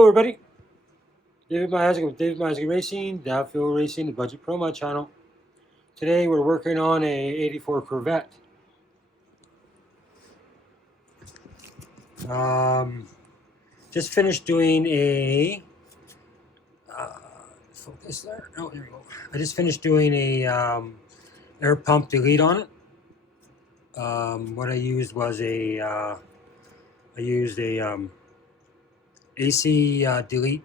Hello everybody, David Myazek with David Myazek Racing, Downfield Racing, the Budget Pro Mod channel. Today we're working on a 84 Corvette. Just finished doing a, focus there, oh there we go. I just finished doing a air pump delete on it. What I used was I used a AC delete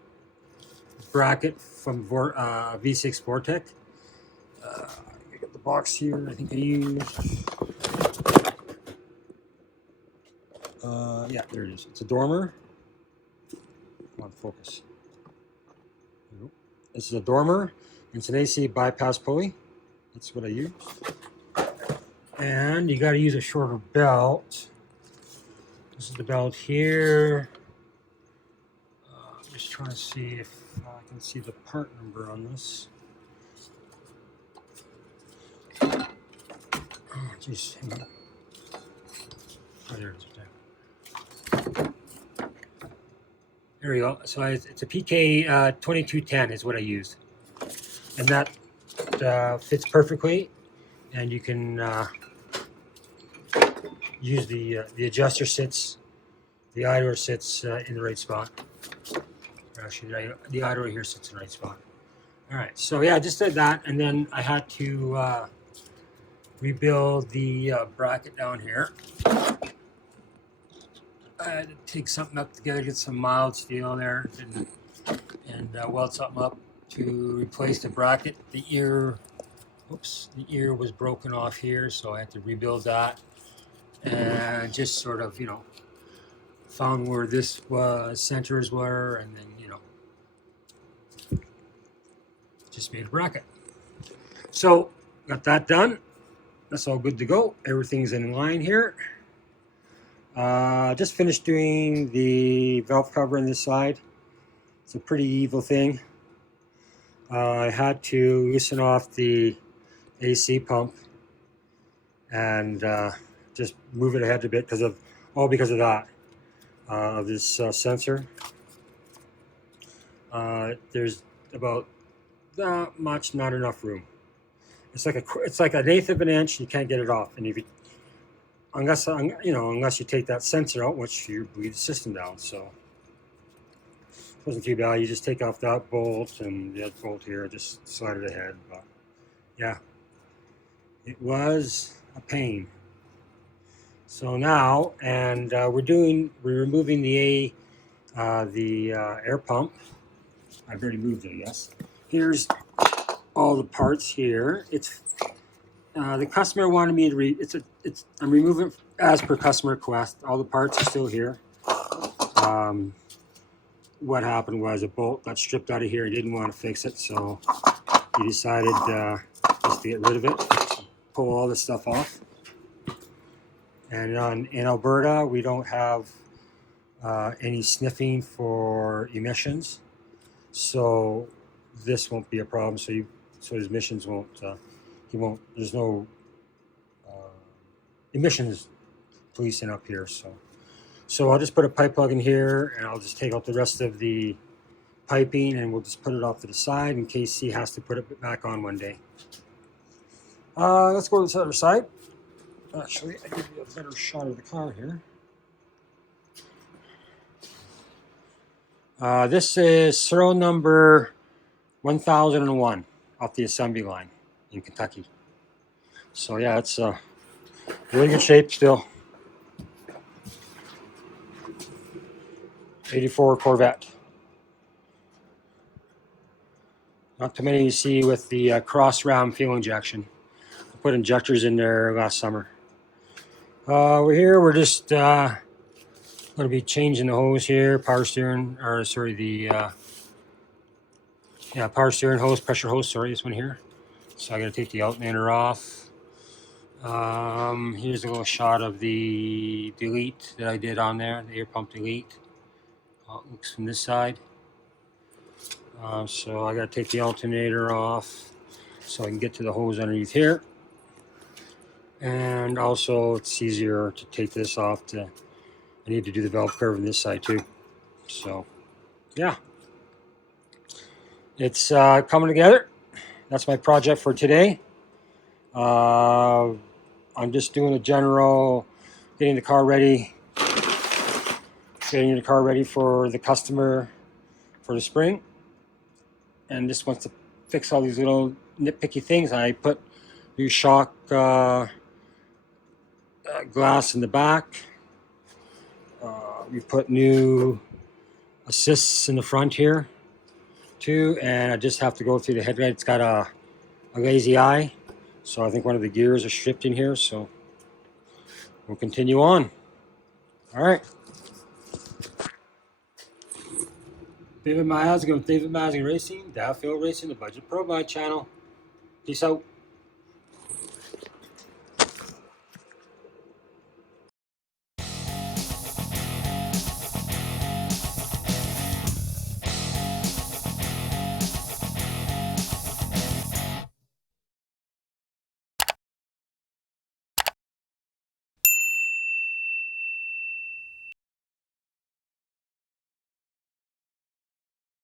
bracket from V6 Vortec. I got the box here. I think I used. Yeah, there it is. It's a dormer. Come on, focus. This is a dormer. It's an AC bypass pulley. That's what I use. And you got to use a shorter belt. This is the belt here. Just trying to see if I can see the part number on this. Oh, jeez. Oh, there it is. There we go. So it's a PK 2210 is what I used. And that fits perfectly. And you can use the adjuster sits, the idler sits in the right spot. Actually, the idler here sits in the right spot. All right, so yeah, I just did that, and then I had to rebuild the bracket down here. I had to take something up together, get some mild steel there, and weld something up to replace the bracket. The ear was broken off here, so I had to rebuild that, and just sort of, found where this centers were, and then, just made a bracket. So got that done. That's all good to go. Everything's in line here. Just finished doing the valve cover on this side. It's a pretty evil thing. I had to loosen off the AC pump and just move it ahead a bit because of that. Of this sensor. There's about that much, not enough room. It's like an eighth of an inch. You can't get it off, and if you, unless you take that sensor out, which you bleed the system down. So it wasn't too bad. You just take off that bolt and the other bolt here, just slide it ahead. But yeah, it was a pain. So now, and we're removing the air pump. I've already moved it, I guess. Here's all the parts here. It's the customer wanted me to I'm removing as per customer request. All the parts are still here. What happened was a bolt got stripped out of here. He didn't want to fix it, so he decided just to get rid of it, pull all this stuff off. And in Alberta, we don't have any sniffing for emissions, so this won't be a problem. So his emissions won't. There's no emissions policing up here. So I'll just put a pipe plug in here, and I'll just take out the rest of the piping, and we'll just put it off to the side in case he has to put it back on one day. Let's go to this other side. Actually, I'll give you a better shot of the car here. This is serial number 1001 off the assembly line in Kentucky. So yeah, it's really good shape still. 84 Corvette. Not too many you see with the cross ram fuel injection. I put injectors in there last summer. We're here. We're just going to be changing the hose here, power steering, or sorry, the power steering hose, pressure hose. Sorry, this one here. So I got to take the alternator off. Here's a little shot of the delete that I did on there, the air pump delete. How it looks from this side. So I got to take the alternator off so I can get to the hose underneath here. And also, it's easier to take this off. I need to do the valve curve on this side too. So yeah, it's coming together. That's my project for today. I'm just doing a general, getting the car ready for the customer for the spring, and just wants to fix all these little nitpicky things. I put new shock glass in the back. We put new assists in the front here too, and I just have to go through the headlight. It's got a lazy eye, so I think one of the gears are stripped in here, so we'll continue on. All right. David Mazga with David Mazga Racing, Downfield Racing, the Budget Pro Bike channel. Peace out.